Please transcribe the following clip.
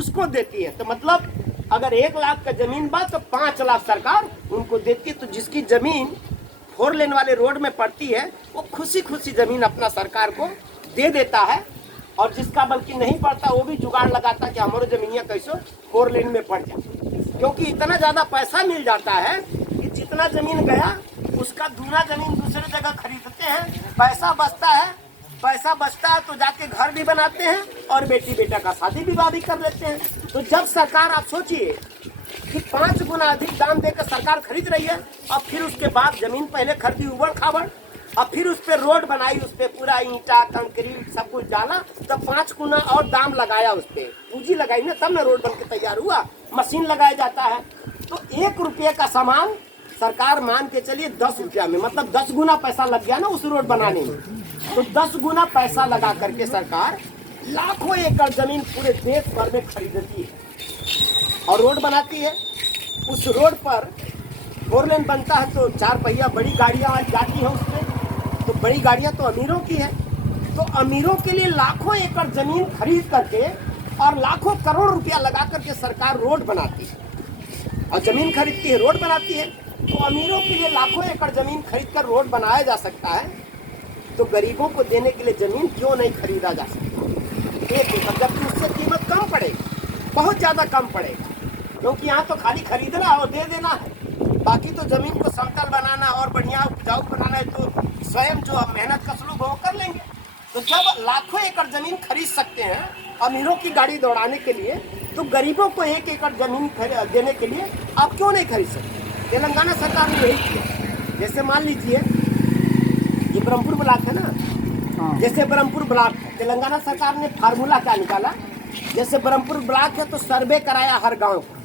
उसको देती है। तो मतलब अगर 1 लाख का जमीन बा तो 5 लाख सरकार उनको देती है। तो जिसकी जमीन 4 लेन वाले रोड में पड़ती है वो खुशी खुशी जमीन अपना सरकार को दे देता है, और जिसका बल्कि नहीं पड़ता वो भी जुगाड़ लगाता है कि हमारे जमीनिया कैसे 4 लेन में पड़ जाए, क्योंकि इतना ज़्यादा पैसा मिल जाता है कि जितना जमीन गया उसका दूना जमीन दूसरे जगह खरीदते हैं, पैसा बचता है तो जाके घर भी बनाते हैं और बेटी बेटा का शादी विवाह भी कर लेते हैं। तो जब सरकार, आप सोचिए कि 5 गुना अधिक दाम देकर सरकार खरीद रही है, और फिर उसके बाद जमीन पहले खरीदी उबड़ खाबड़, और फिर उस पर रोड बनाई, उस पर पूरा ईंटा कंक्रीट सब कुछ डाला, तब 5 गुना और दाम लगाया, उस पर पूंजी लगाई ना, तब ना रोड बन के तैयार हुआ। मशीन लगाया जाता है, तो 1 रुपये का सामान सरकार मान के चलिए 10 रुपया में, मतलब 10 गुना पैसा लग गया ना उस रोड बनाने में। तो 10 गुना पैसा लगा करके सरकार लाखों एकड़ जमीन पूरे देश भर में खरीदती है और रोड बनाती है। उस रोड पर 4 लेन बनता है तो 4 पहिया बड़ी गाड़ियां जाती हैं उसमें, तो बड़ी गाड़ियां तो अमीरों की है। तो अमीरों के लिए लाखों एकड़ जमीन खरीद करके और लाखों करोड़ रुपया लगा करके सरकार रोड बनाती है, और जमीन खरीदती है, रोड बनाती है। तो अमीरों के लिए लाखों एकड़ जमीन खरीद कर रोड बनाया जा सकता है, तो गरीबों को देने के लिए जमीन क्यों नहीं खरीदा जा सकता? एक एकड़, जबकि उससे कीमत कम पड़ेगी, बहुत ज़्यादा कम पड़ेगा, क्योंकि यहाँ तो खाली खरीदना और दे देना है, बाकी तो जमीन को समतल बनाना और बढ़िया उपजाऊ बनाना है, तो स्वयं जो मेहनत का लोग वो कर लेंगे। तो जब लाखों एकड़ जमीन खरीद सकते हैं अमीरों की गाड़ी दौड़ाने के लिए, तो गरीबों को 1 एकड़ जमीन देने के लिए आप क्यों नहीं खरीद सकते? तेलंगाना सरकार ने यही किया। जैसे मान लीजिए ये ब्रह्मपुर ब्लॉक है ना, जैसे ब्रह्मपुर ब्लॉक है, तेलंगाना सरकार ने फार्मूला क्या निकाला, जैसे ब्रह्मपुर ब्लॉक है तो सर्वे कराया हर गांव को,